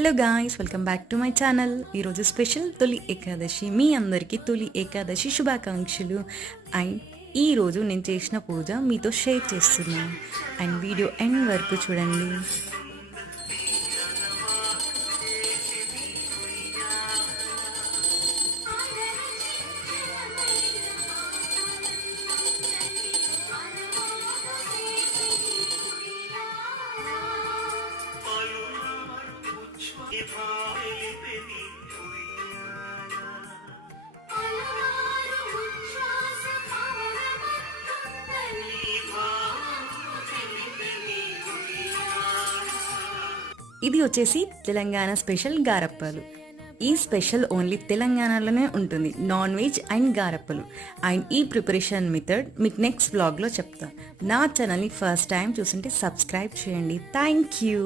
Hello guys, welcome back to my channel. ఈరోజు special తొలి ఏకాదశి. మీ అందరికీ తొలి ఏకాదశి శుభాకాంక్షలు. అండ్ ఈరోజు నేను చేసిన పూజ మీతో షేర్ చేస్తున్నాను. అండ్ వీడియో ఎండ్ వరకు చూడండి. ఇది వచ్చేసి తెలంగాణ స్పెషల్ గారప్పలు. ఈ స్పెషల్ ఓన్లీ తెలంగాణలోనే ఉంటుంది, నాన్ వెజ్ అండ్ గారప్పలు. అండ్ ఈ ప్రిపరేషన్ మెథడ్ మీకు నెక్స్ట్ వ్లాగ్లో చెప్తా. నా ఛానల్ని ఫస్ట్ టైం చూస్తుంటే సబ్స్క్రైబ్ చేయండి. Thank you.